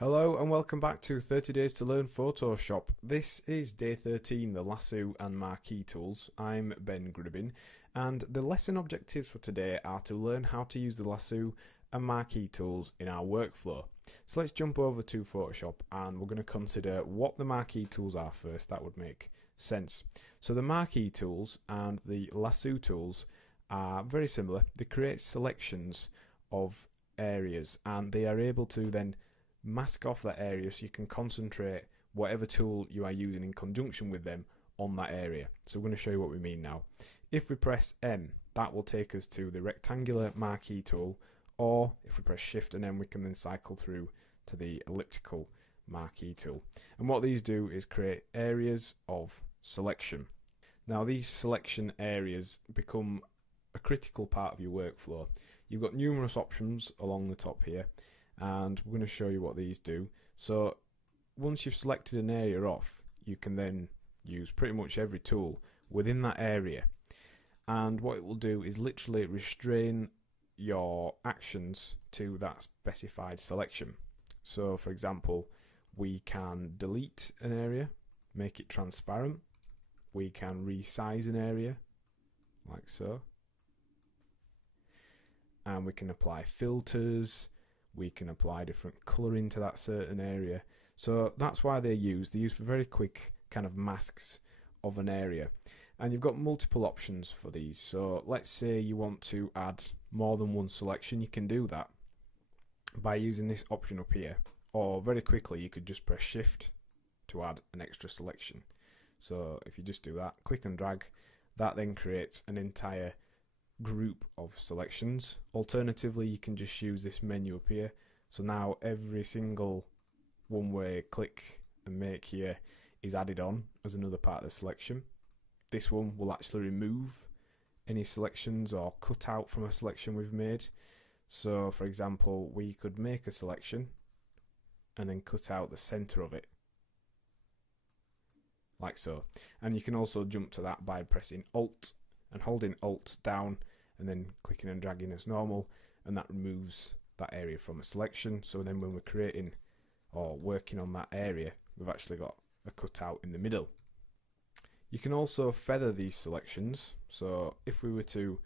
Hello and welcome back to 30 Days to Learn Photoshop. This is day 13, the lasso and marquee tools. I'm Ben Gribbin, and the lesson objectives for today are to learn how to use the lasso and marquee tools in our workflow. So let's jump over to Photoshop and we're going to consider what the marquee tools are first. That would make sense. So the marquee tools and the lasso tools are very similar. They create selections of areas and they are able to then mask off that area so you can concentrate whatever tool you are using in conjunction with them on that area. So we're going to show you what we mean now. If we press M, that will take us to the rectangular marquee tool, or if we press Shift and M, we can then cycle through to the elliptical marquee tool. And what these do is create areas of selection. Now these selection areas become a critical part of your workflow. You've got numerous options along the top here, and we're going to show you what these do. So once you've selected an area off, you can then use pretty much every tool within that area, and what it will do is literally restrain your actions to that specified selection. So for example, we can delete an area, make it transparent, we can resize an area like so, and we can apply filters. We can apply different colouring to that certain area. So that's why they're used. They're used for very quick kind of masks of an area. And you've got multiple options for these. So let's say you want to add more than one selection. You can do that by using this option up here. Or very quickly you could just press Shift to add an extra selection. So if you just do that, click and drag, that then creates an entire group of selections. Alternatively, you can just use this menu up here. So now every single one where click and make here is added on as another part of the selection. This one will actually remove any selections or cut out from a selection we've made. So for example, we could make a selection and then cut out the center of it like so. And you can also jump to that by pressing Alt and holding Alt down and then clicking and dragging as normal, and that removes that area from a selection. So then when we're creating or working on that area, we've actually got a cutout in the middle. You can also feather these selections. So if we were to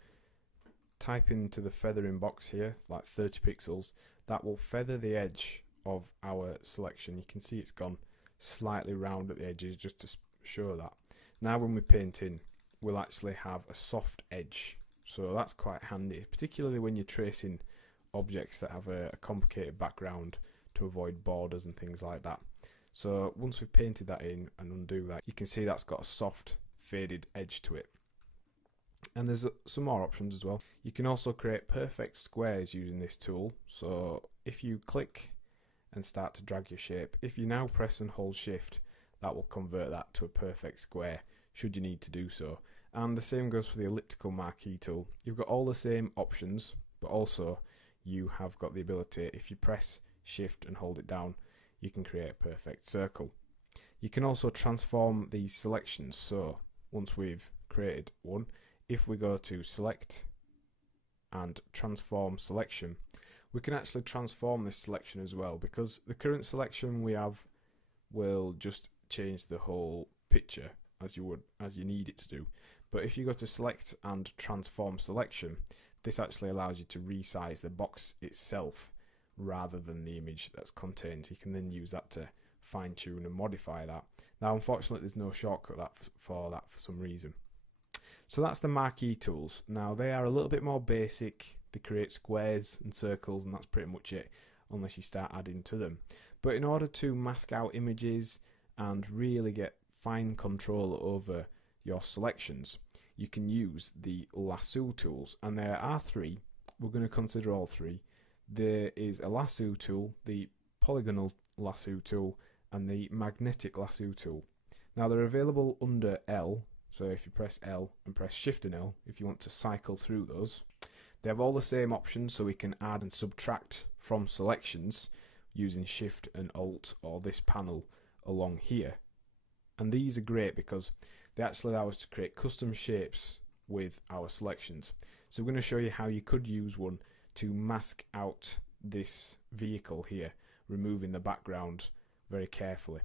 type into the feathering box here, like 30 pixels, that will feather the edge of our selection. You can see it's gone slightly round at the edges just to show that. Now when we paint in, we'll actually have a soft edge, so that's quite handy, particularly when you're tracing objects that have a complicated background to avoid borders and things like that. So once we've painted that in and undo that, you can see that's got a soft faded edge to it. And there's some more options as well. You can also create perfect squares using this tool. So if you click and start to drag your shape, if you now press and hold Shift, that will convert that to a perfect square should you need to do so. And the same goes for the elliptical marquee tool. You've got all the same options, but also you have got the ability, if you press Shift and hold it down, you can create a perfect circle. You can also transform these selections. So once we've created one, if we go to Select and Transform Selection, we can actually transform this selection as well, because the current selection we have will just change the whole picture as you need it to do. But if you go to Select and Transform Selection, this actually allows you to resize the box itself rather than the image that's contained. You can then use that to fine tune and modify that. Now unfortunately there's no shortcut for that for some reason. So that's the marquee tools. Now they are a little bit more basic. They create squares and circles and that's pretty much it, unless you start adding to them. But in order to mask out images and really get fine control over your selections, you can use the lasso tools, and there are three. We're going to consider all three. There is a lasso tool, the polygonal lasso tool, and the magnetic lasso tool. Now they're available under L, so if you press L and press Shift and L, if you want to cycle through those, they have all the same options, so we can add and subtract from selections using Shift and Alt or this panel along here. And these are great because they actually allow us to create custom shapes with our selections. So we're going to show you how you could use one to mask out this vehicle here removing the background very carefully.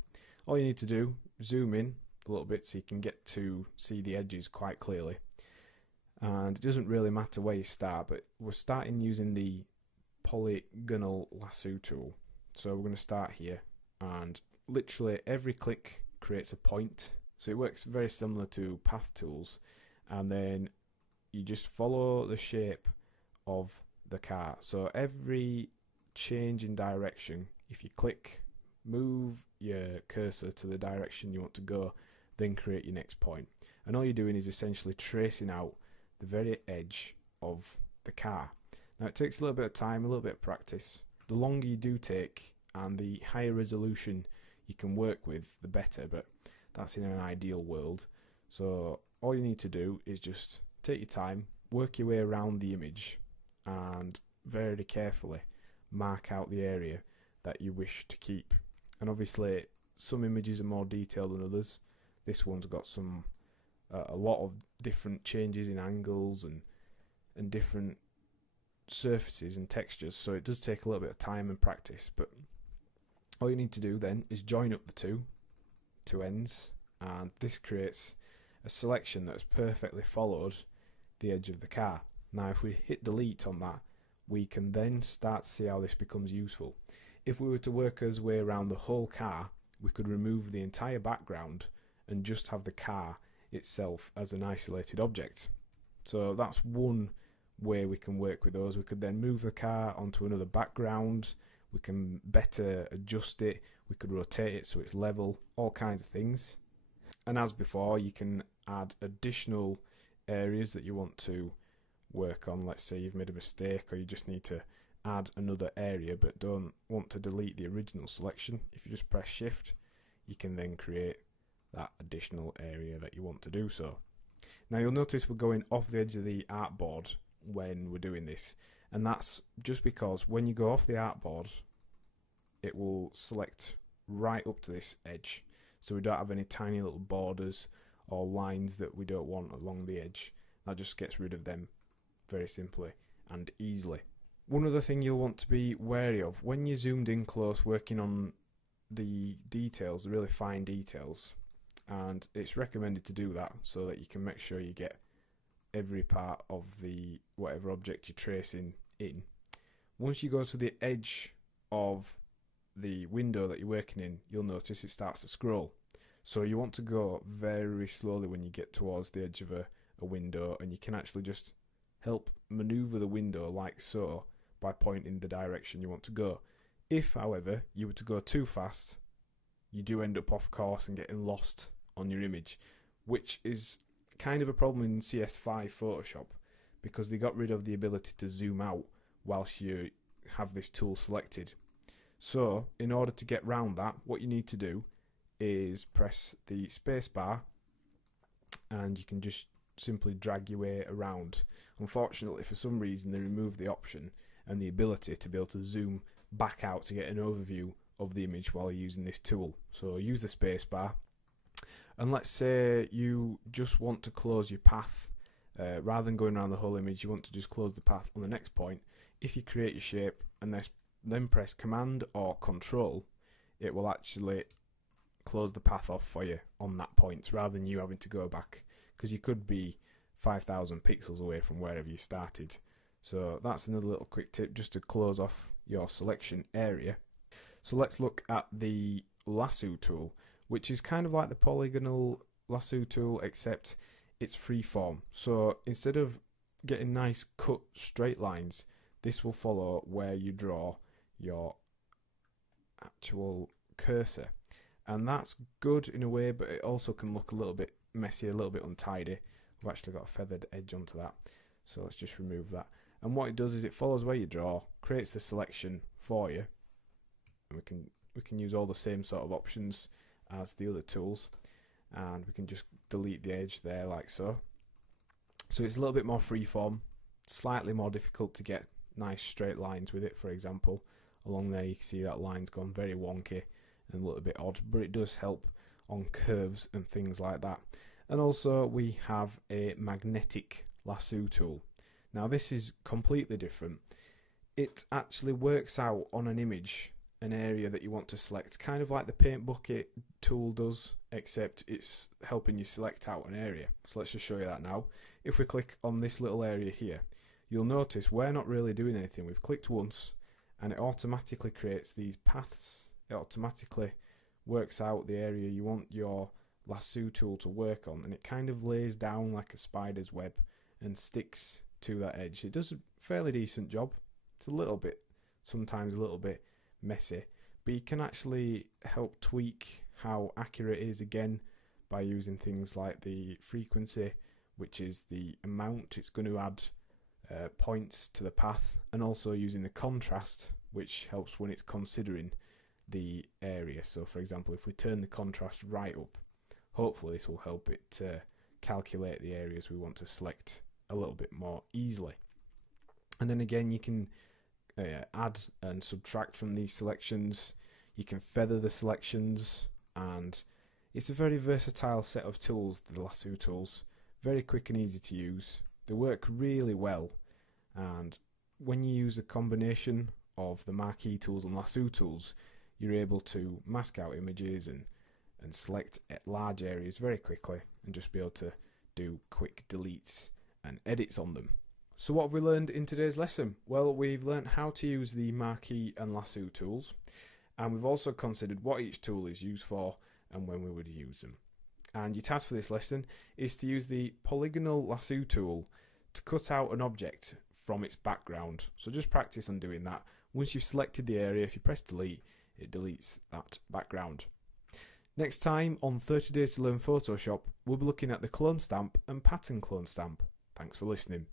All you need to do, zoom in a little bit so you can get to see the edges quite clearly. And it doesn't really matter where you start, but we're starting using the polygonal lasso tool. So we're going to start here, and literally every click creates a point. So it works very similar to path tools, and then you just follow the shape of the car. So every change in direction, if you click, move your cursor to the direction you want to go, then create your next point. And all you're doing is essentially tracing out the very edge of the car. Now it takes a little bit of time, a little bit of practice. The longer you do take and the higher resolution you can work with, the better, but that's in an ideal world. So all you need to do is just take your time, work your way around the image, and very carefully mark out the area that you wish to keep. And obviously some images are more detailed than others. This one's got some a lot of different changes in angles and different surfaces and textures, so it does take a little bit of time and practice. But all you need to do then is join up the two ends, and this creates a selection that's perfectly followed the edge of the car. Now if we hit delete on that, we can then start to see how this becomes useful. If we were to work our way around the whole car, we could remove the entire background and just have the car itself as an isolated object. So that's one way we can work with those. We could then move the car onto another background, we can better adjust it, we could rotate it so it's level, all kinds of things. And as before, you can add additional areas that you want to work on. Let's say you've made a mistake, or you just need to add another area but don't want to delete the original selection. If you just press shift, you can then create that additional area that you want to do so. Now you'll notice we're going off the edge of the artboard when we're doing this, and that's just because when you go off the artboard, it will select right up to this edge, so we don't have any tiny little borders or lines that we don't want along the edge. That just gets rid of them very simply and easily. One other thing you'll want to be wary of when you're zoomed in close working on the details, the really fine details, and it's recommended to do that so that you can make sure you get every part of the whatever object you're tracing in. Once you go to the edge of the window that you're working in, you'll notice it starts to scroll. So you want to go very slowly when you get towards the edge of a window, and you can actually just help maneuver the window like so by pointing the direction you want to go. If, however, you were to go too fast, you do end up off course and getting lost on your image, which is kind of a problem in CS5 Photoshop because they got rid of the ability to zoom out whilst you have this tool selected. So in order to get round that, what you need to do is press the space bar, and you can just simply drag your way around. Unfortunately, for some reason they removed the option and the ability to be able to zoom back out to get an overview of the image while using this tool. So use the space bar, and let's say you just want to close your path. Rather than going around the whole image, you want to just close the path on the next point. If you create your shape and then press Command or Control, it will actually close the path off for you on that point, rather than you having to go back, because you could be 5,000 pixels away from wherever you started. So that's another little quick tip just to close off your selection area. So let's look at the lasso tool, which is kind of like the polygonal lasso tool, except it's freeform. So instead of getting nice cut straight lines, this will follow where you draw your actual cursor. And that's good in a way, but it also can look a little bit messy, a little bit untidy. We've actually got a feathered edge onto that, so let's just remove that. And what it does is it follows where you draw, creates the selection for you, and we can use all the same sort of options as the other tools, and we can just delete the edge there like so. So it's a little bit more freeform, slightly more difficult to get nice straight lines with it. For example, along there you can see that line's gone very wonky and a little bit odd, but it does help on curves and things like that. And also we have a magnetic lasso tool. Now this is completely different. It actually works out on an image an area that you want to select, kind of like the paint bucket tool does, except it's helping you select out an area. So let's just show you that now. If we click on this little area here, you'll notice we're not really doing anything. We've clicked once and it automatically creates these paths. It automatically works out the area you want your lasso tool to work on, and it kind of lays down like a spider's web and sticks to that edge. It does a fairly decent job. It's sometimes a little bit messy, but you can actually help tweak how accurate it is again by using things like the frequency, which is the amount it's going to add points to the path, and also using the contrast, which helps when it's considering the area. So for example, if we turn the contrast right up, hopefully this will help it calculate the areas we want to select a little bit more easily. And then again, you can add and subtract from these selections. You can feather the selections, and it's a very versatile set of tools, the lasso tools. Very quick and easy to use. They work really well, and when you use a combination of the marquee tools and lasso tools, you're able to mask out images and select large areas very quickly and just be able to do quick deletes and edits on them. So what have we learned in today's lesson? Well, we've learned how to use the marquee and lasso tools, and we've also considered what each tool is used for and when we would use them. And your task for this lesson is to use the polygonal lasso tool to cut out an object from its background. So just practice on doing that. Once you've selected the area, if you press delete, it deletes that background. Next time on 30 Days to Learn Photoshop, we'll be looking at the clone stamp and pattern clone stamp. Thanks for listening.